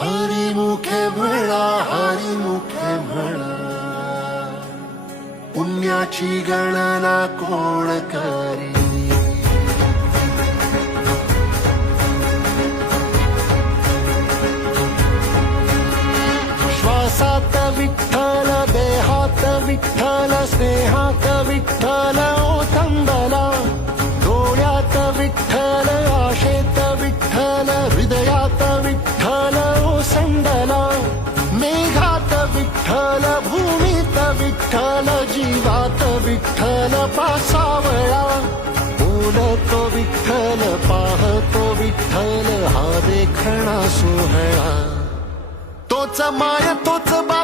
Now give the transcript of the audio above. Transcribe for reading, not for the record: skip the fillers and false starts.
हरी मुखे म्हणा, हरी मुखे म्हणा, पुण्याची गणना कोण करी. श्वासात विठ्ठल, देहात विठ्ठल, स्नेहात विठ्ठल ओथंबला. डोळ्यात विठ्ठल, आशेत विठ्ठल, हृदयात विठ्ठल ओसंडला. मेघात विठ्ठल, भूमीत विठ्ठल, जीवात विठ्ठल पासावळा. बोलतो विठ्ठल, पाहतो विठ्ठल, हा देखणा सोहळा. तोच माय तोच बा